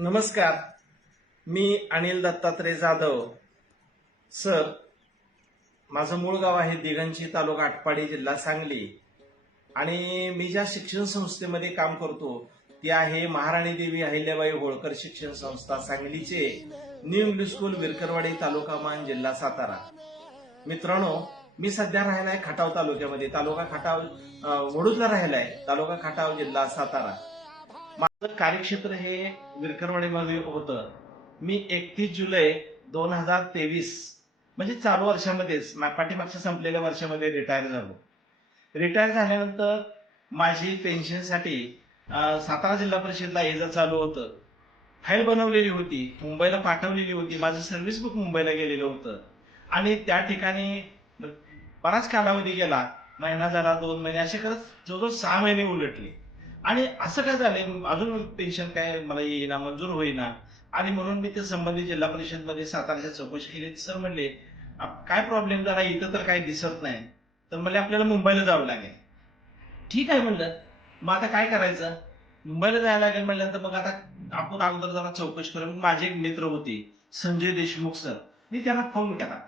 नमस्कार. मी अनिल दत्तात्रय जाधव. सर माझं मूळ गाव आहे दिगंची तालुका आटपाडी जिल्हा सांगली. आणि मी ज्या शिक्षण संस्थेमध्ये काम करतो ती आहे महाराणी देवी अहिल्याबाई होळकर शिक्षण संस्था सांगलीचे new English school Virkarwadi taluka Maan जिल्हा सातारा. मित्रांनो मी सध्या राहिला आहे खटाव तालुक्यामध्ये. तालुका खटाव वडूदला राहिला आहे तालुका खटाव जिल्हा सातारा. माझं कार्यक्षेत्र हे विरकरवाडीमध्ये होतं. मी एकतीस जुलै दोन हजार तेवीस म्हणजे चालू वर्षामध्येच पाठीमागच्या संपलेल्या वर्षामध्ये रिटायर झालो. रिटायर झाल्यानंतर माझी पेन्शनसाठी सातारा जिल्हा परिषदला ये जा चालू होतं. फाईल बनवलेली होती मुंबईला पाठवलेली होती माझं सर्व्हिस बुक मुंबईला गेलेलं होतं. आणि त्या ठिकाणी बराच कालावधी गेला महिना झाला दोन महिने असे करत जवळजवळ सहा महिने उलटले. आणि असं काय झालंय? अजून पेन्शन काय मला येईना मंजूर होईना. आणि म्हणून मी ते संबंधित जिल्हा परिषदमध्ये सातारच्या चौकशी केली. सर म्हणले काय प्रॉब्लेम झाला? इथं तर काही दिसत नाही. तर म्हणले आपल्याला मुंबईला जावं लागेल. ठीक आहे म्हणलं. मग आता काय करायचं? मुंबईला जायला लागेल म्हणल्यानंतर मग आता आपण अगोदर जरा चौकशी करून माझे एक मित्र होते संजय देशमुख सर. मी त्यांना फोन केला.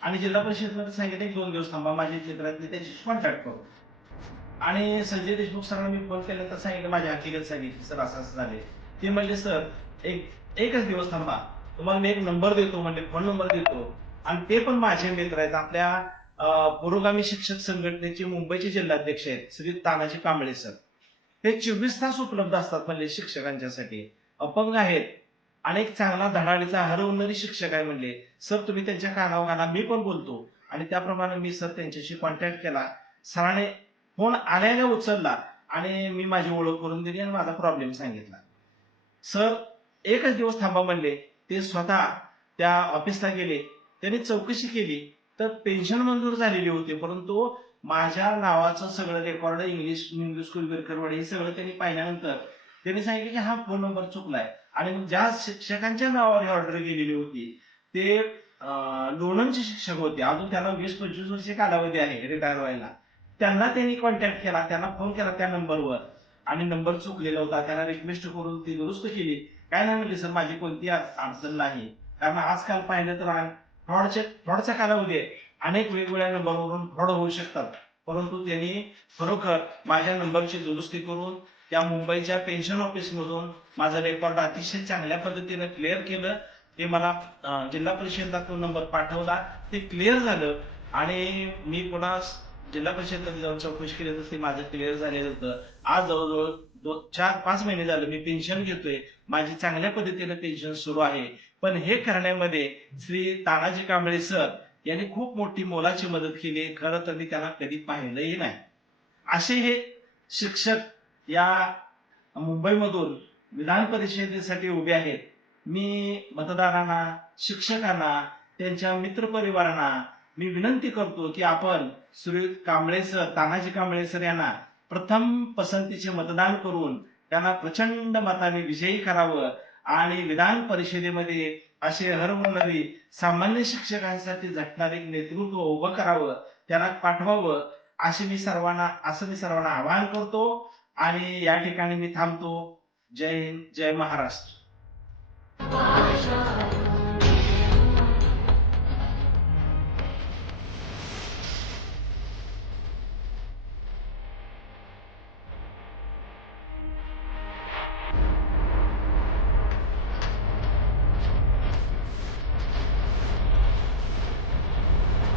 आणि जिल्हा परिषदमध्ये सांगितलं दोन दिवस थांबा माझे मित्र आहेत त्यांच्याशी कॉन्टॅक्ट करू. आणि संजय देशमुख सरांना मी फोन केल्यानंतर सांगितलं माझ्या हकीकत सांगितली सर असं असं झाले ते म्हणले सर एक एकच दिवस थांबा. तुम्हाला मी एक नंबर देतो म्हणजे फोन नंबर देतो. आणि ते पण माझे मित्र आहेत. आपल्या पुरोगामी शिक्षक संघटनेचे मुंबईचे जिल्हाध्यक्ष आहेत श्री तानाजी कांबळे सर. ते चोवीस तास उपलब्ध असतात म्हणजे शिक्षकांच्यासाठी. अपंग आहेत. आणि एक चांगला धडाडीचा हरवणारी शिक्षक आहे म्हणले. सर तुम्ही त्यांच्या कानावर मी पण बोलतो. आणि त्याप्रमाणे मी सर त्यांच्याशी कॉन्टॅक्ट केला. सराने फोन आल्याने उचलला आणि मी माझी ओळख करून दिली आणि माझा प्रॉब्लेम सांगितला. सर एकच दिवस थांबा म्हणले. ते स्वतः त्या ऑफिसला गेले. त्यांनी चौकशी केली. तर पेन्शन मंजूर झालेली होती. परंतु माझ्या नावाचं सगळं record English English school Birkarwadi हे सगळं त्यांनी पाहिल्यानंतर त्यांनी सांगितलं की हा फोन नंबर चुकलाय. आणि ज्या शिक्षकांच्या नावावर ऑर्डर गेलेली होती ते लोणंदचे शिक्षक होते. अजून त्याला वीस पंचवीस वर्ष कालावधी आहे रिटायर व्हायला. त्यांना त्यांनी कॉन्टॅक्ट केला त्यांना फोन केला त्या नंबरवर आणि नंबर चुकलेला होता त्यांना रिक्वेस्ट करून ती दुरुस्त केली. काय नाही म्हणले सर माझी कोणती अडचण नाही. कारण आजकाल पाहिलं तर फ्रॉडच्या फ्रॉडचा कालावधी आहे अनेक वेगवेगळ्या नंबरवरून फ्रॉड होऊ शकतात. परंतु त्यांनी खरोखर माझ्या नंबरची दुरुस्ती करून त्या मुंबईच्या पेन्शन ऑफिसमधून माझा रेकॉर्ड अतिशय चांगल्या पद्धतीने क्लिअर केलं. ते मला जिल्हा परिषदला तो नंबर पाठवला. ते क्लिअर झालं. आणि मी पुन्हा जिल्हा परिषदमध्ये जाऊन चौकशी केली तर माझं क्लिअर झालेलं होतं. आज जवळजवळ दोन चार पाच महिने झालं मी पेन्शन घेतोय. माझी चांगल्या पद्धतीने पेन्शन सुरू आहे. पण हे करण्यामध्ये श्री तानाजी कांबळे सर यांनी खूप मोठी मोलाची मदत केली. खरं तर मी त्यांना कधी पाहिलंही नाही. असे हे शिक्षक या मुंबईमधून विधान परिषदेसाठी उभे आहेत. मी मतदारांना शिक्षकांना त्यांच्या मित्रपरिवारांना मी विनंती करतो की आपण सुरेश कांबळे सर तानाजी कांबळे सर यांना प्रथम पसंतीचे मतदान करून त्यांना प्रचंड मताने विजयी करावं आणि विधान परिषदेमध्ये असे हरवणारी सामान्य शिक्षकांसाठी झटणारे नेतृत्व उभं करावं त्यांना पाठवावं असे मी सर्वांना असं मी सर्वांना आवाहन करतो. आणि या ठिकाणी मी थांबतो. जय हिंद जय महाराष्ट्र.